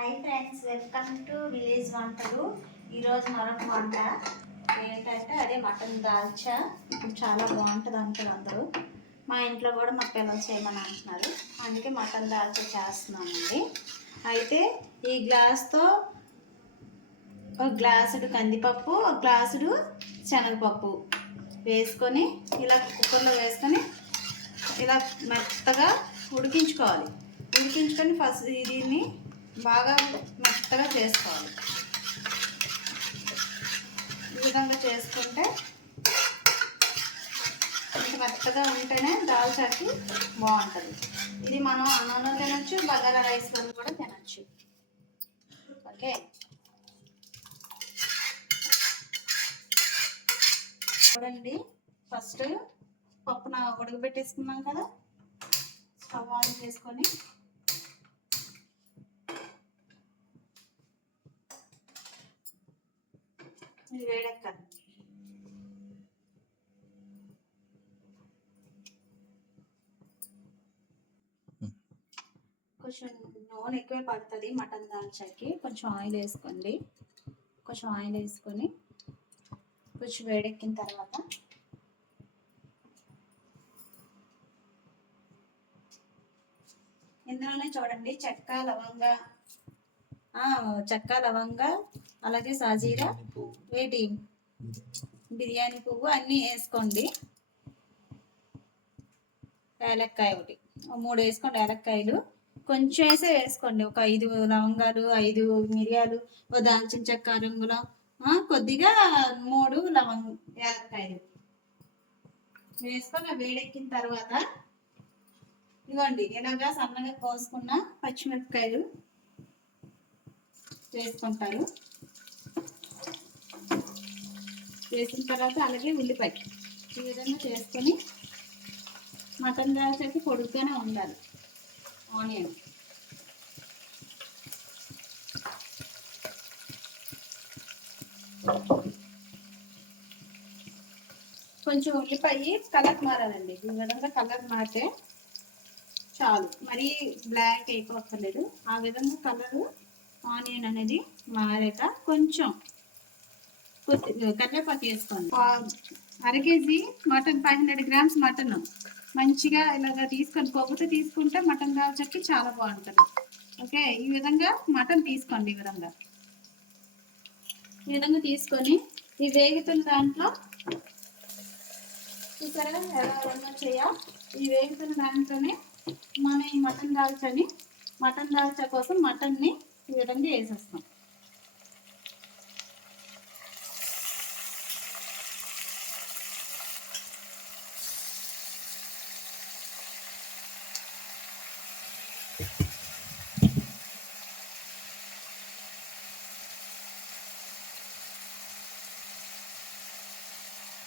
Hi friends, welcome to village వంటలు. ఈరోజు మరొక వంట ఏంటంటే అదే మటన్ దాల్చా. ఇప్పుడు చాలా బాగుంటుంది అంటారు అందరూ. మా ఇంట్లో కూడా మా పిల్లలు చేయమని అంటున్నారు, అందుకే మటన్ దాల్చా చేస్తున్నామండి. అయితే ఈ గ్లాస్తో ఒక గ్లాసుడు కందిపప్పు, ఒక గ్లాసుడు శనగపప్పు వేసుకొని ఇలా కుక్కర్లో వేసుకొని ఇలా మెత్తగా ఉడికించుకోవాలి. ఉడికించుకొని ఫస్ట్ దీన్ని బాగా మెత్తగా చేసుకోవాలి. ఈ విధంగా చేసుకుంటే ఇంత మెత్తగా ఉంటేనే దాల్చాకి బాగుంటుంది. ఇది మనం అన్నంలో తినచ్చు, బగారా రైస్లో కూడా తినచ్చు. ఓకే, చూడండి. ఫస్ట్ పప్పున ఉడకబెట్టేసుకున్నాం కదా, స్టవ్ ఆన్ చేసుకొని ఇది వేడెక్కాలి. కొంచెం నూనె ఎక్కువే పడుతుంది మటన్ దాల్చాకి. కొంచెం ఆయిల్ వేసుకోండి. కొంచెం ఆయిల్ వేసుకొని కొంచెం వేడెక్కిన తర్వాత ఇందులోనే చూడండి చెక్క లవంగ అలాగే సాజీరా, వేటి బిర్యానీ పువ్వు అన్నీ వేసుకోండి. ఏలక్కాయ ఒకటి 3 వేసుకోండి. ఏలక్కాయలు కొంచెం వేసుకోండి. ఒక 5 లవంగాలు, 5 మిరియాలు, ఒక దాల్చిన చెక్క రంగులో కొద్దిగా 3 ఏలక్కాయలు వేసుకొని వేడెక్కిన తర్వాత ఇవ్వండి ఇలాగా సన్నగా కోసుకున్న పచ్చిమిరపకాయలు వేసుకుంటారు. వేసిన తర్వాత అలాగే ఉల్లిపాయ ఈ విధంగా చేసుకొని మటన్ దాల్చాకి పొడుగ్గానే ఉండాలి. ఆనియన్ కొంచెం ఉల్లిపాయ కలర్ మారాలండి. ఈ విధంగా కలర్ మారితే చాలు, మరీ బ్లాక్ అయిపోక్కర్లేదు. ఆ విధంగా కలరు ఆనియన్ అనేది మారాక కొంచెం కరివేపాకు వేసుకోండి. 1/2 కేజీ మటన్, 500 గ్రామ్స్ మటన్ మంచిగా ఇలాగ తీసుకొని పొగుతో తీసుకుంటే మటన్ దాల్చాకి చాలా బాగుంటుంది. ఓకే, ఈ విధంగా మటన్ తీసుకోండి. ఈ విధంగా తీసుకొని ఈ వేగుతున్న దాంట్లో చూసారా ఎలా రన్ చేయ. ఈ వేగుతున్న దాంట్లోనే మన ఈ మటన్ దాల్చా కోసం మటన్ని ఈ విధంగా వేసేస్తాం.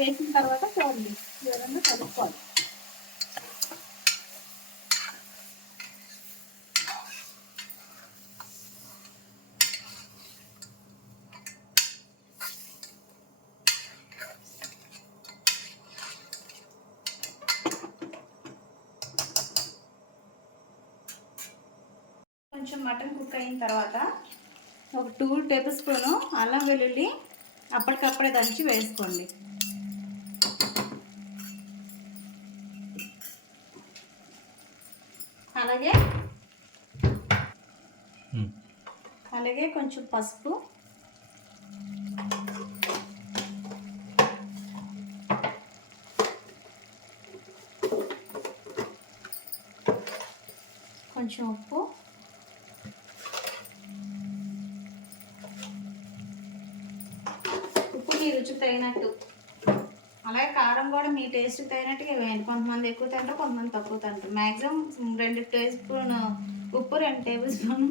వేసిన తర్వాత చూడండి ఈ విధంగా కలుపుకోవాలి. కొంచెం మటన్ కుక్ అయిన తర్వాత ఒక 2 టేబుల్ స్పూను అల్లం వెల్లుల్లి అప్పటికప్పుడే దంచి వేసుకోండి. అలాగే కొంచెం పసుపు, కొంచెం ఉప్పు, మీ రుచికి తగినట్టు. అలాగే కారం కూడా మీ టేస్ట్కి తగినట్టుగా వేయండి. కొంతమంది ఎక్కువ తింటారు, కొంతమంది తక్కువ తింటారు. మ్యాక్సిమం 2 టేబుల్ స్పూన్ ఉప్పు, 2 టేబుల్ స్పూన్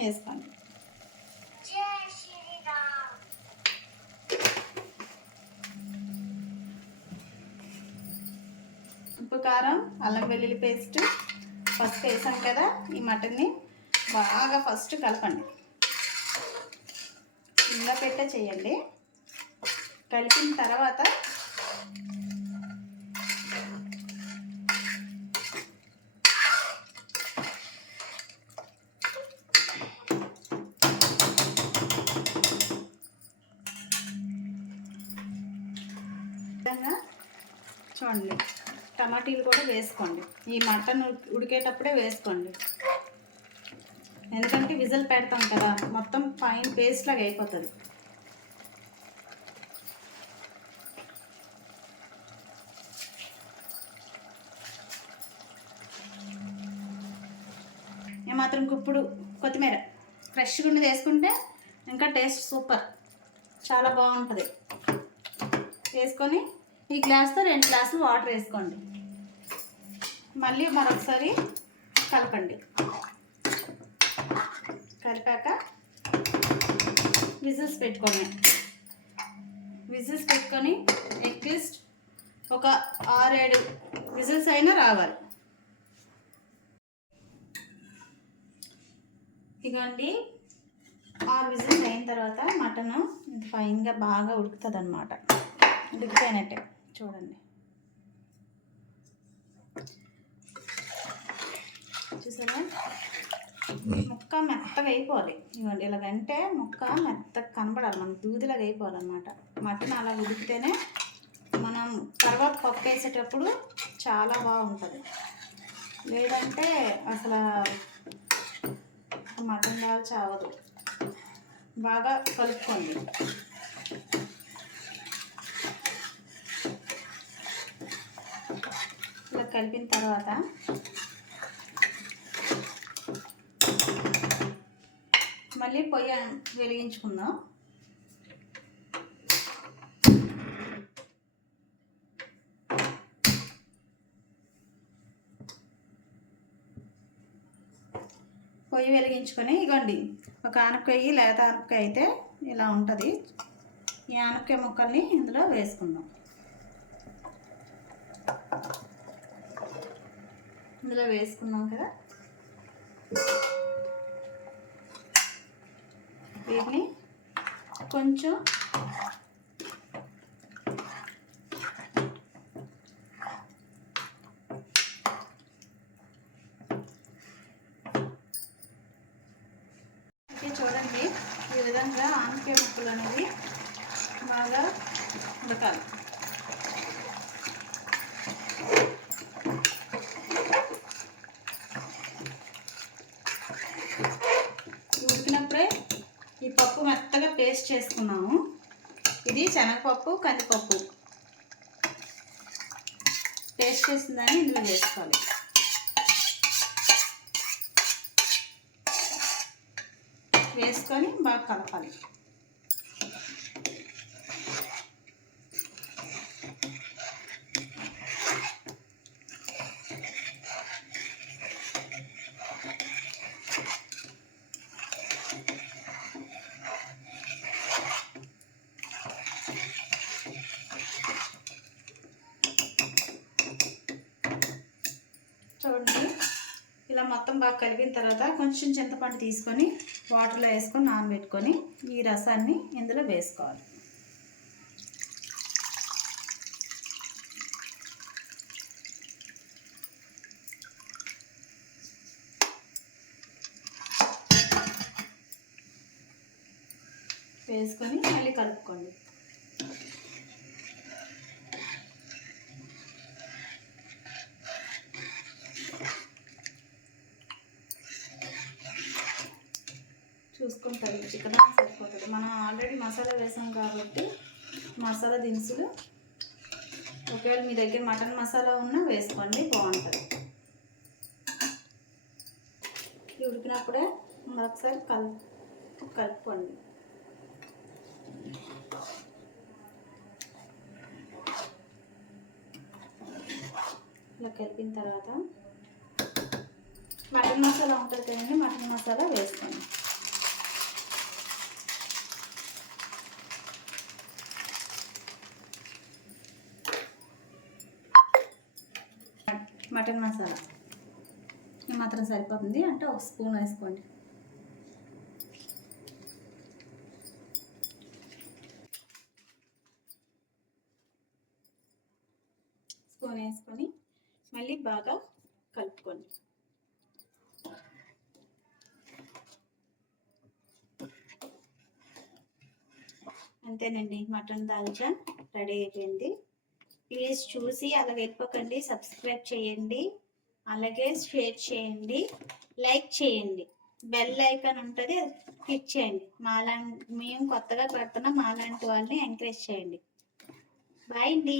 వేసుకోండి. ఉప్పు, కారం, అల్లం వెల్లుల్లి పేస్ట్, పసుపు వేసాం కదా. ఈ మటన్ని బాగా ఫస్ట్ కలపండి. ఇలా పెట్టే చేయండి. కలిపిన తర్వాత టమాటీలు కూడా వేసుకోండి. ఈ మటన్ ఉడికేటప్పుడే వేసుకోండి, ఎందుకంటే విజిల్ పెడతాం కదా, మొత్తం పైన పేస్ట్ లాగా అయిపోతుంది. ఏమాత్రం ఇప్పుడు కొత్తిమీర ఫ్రెష్గా ఉన్నది వేసుకుంటే ఇంకా టేస్ట్ సూపర్, చాలా బాగుంటుంది. వేసుకొని ఈ గ్లాస్తో 2 గ్లాసులు వాటర్ వేసుకోండి. మళ్ళీ మరొకసారి కలపండి. కలిపాక విజిల్స్ పెట్టుకోండి. విజిల్స్ పెట్టుకొని అట్లీస్ట్ ఒక 6-7 విజిల్స్ అయినా రావాలి. ఇదిగోండి, 6 విజిల్స్ అయిన తర్వాత మటన్ ఇంత ఫైన్గా బాగా ఉడుకుతుంది అన్నమాట. ఉడికిపోయినట్టే చూడండి. చూసారా, ముక్క మెత్తగా అయిపోవాలి. ఇవ్వండి, ఇలాగంటే ముక్క మెత్తగా కనబడాలి, మనకు దూదిలాగా అయిపోవాలన్నమాట. మటన్ అలా ఉడికితేనే మనం తర్వాత పప్పు వేసేటప్పుడు చాలా బాగుంటుంది. లేదంటే అసలు మటన్ దాల్ చావదు. బాగా కలుపుకోండి. ఇలా కలిపిన తర్వాత మళ్ళీ పొయ్యి వెలిగించుకుందాం. పొయ్యి వెలిగించుకొని ఇగోండి, ఒక ఆనపకాయ, లేత ఆనపకాయ అయితే ఇలా ఉంటుంది. ఈ ఆనపకాయ ముక్కల్ని ఇందులో వేసుకుందాం. ఇందులో వేసుకున్నాం కదా, వీటిని కొంచెం చూడండి, ఈ విధంగా ఆనపకాయ ముక్కలు అనేది బాగా ఉడకాలి. ఉడికినప్పుడే ఈ పప్పు మెత్తగా పేస్ట్ చేసుకున్నాము. ఇది శనగపప్పు, కందిపప్పు పేస్ట్ చేసిందని ఇందులో వేసుకోవాలి. వేసుకొని బాగా కలపాలి. చూడండి, ఇలా మొత్తం బాగా కలిపిన తర్వాత కొంచెం చింతపండు తీసుకొని వాటర్లో వేసుకొని నానబెట్టుకొని ఈ రసాన్ని ఇందులో వేసుకోవాలి. వేసుకొని మళ్ళీ కలుపుకోండి. చూసుకుంటుంది, చికెన్ సరిపోతుంది. మనం ఆల్రెడీ మసాలా వేసాం కాబట్టి మసాలా దినుసులు ఒకవేళ మీ దగ్గర మటన్ మసాలా ఉన్నా వేసుకోండి, బాగుంటుంది. ఉడికినప్పుడే ఒకసారి కలుపుకోండి. ఇలా కలిపిన తర్వాత మటన్ మసాలా ఉంటుంది కదండి, మటన్ మసాలా వేసుకోండి. మటన్ మసాలా మాత్రం సరిపోతుంది, అంటే 1 స్పూన్ వేసుకోండి. స్పూన్ వేసుకొని మళ్ళీ బాగా కలుపుకోండి. అంతేనండి, మటన్ దాల్చా రెడీ అయిపోయింది. ప్లీజ్ చూసి అలా వెళ్ళిపోకండి, సబ్స్క్రైబ్ చేయండి, అలాగే షేర్ చేయండి, లైక్ చేయండి, బెల్ ఐకాన్ ఉంటుంది క్లిక్ చేయండి. మేము కొత్తగా పెడుతున్నాం, మాలాంటి వాళ్ళని ఎంకరేజ్ చేయండి. బాయ్ అండి.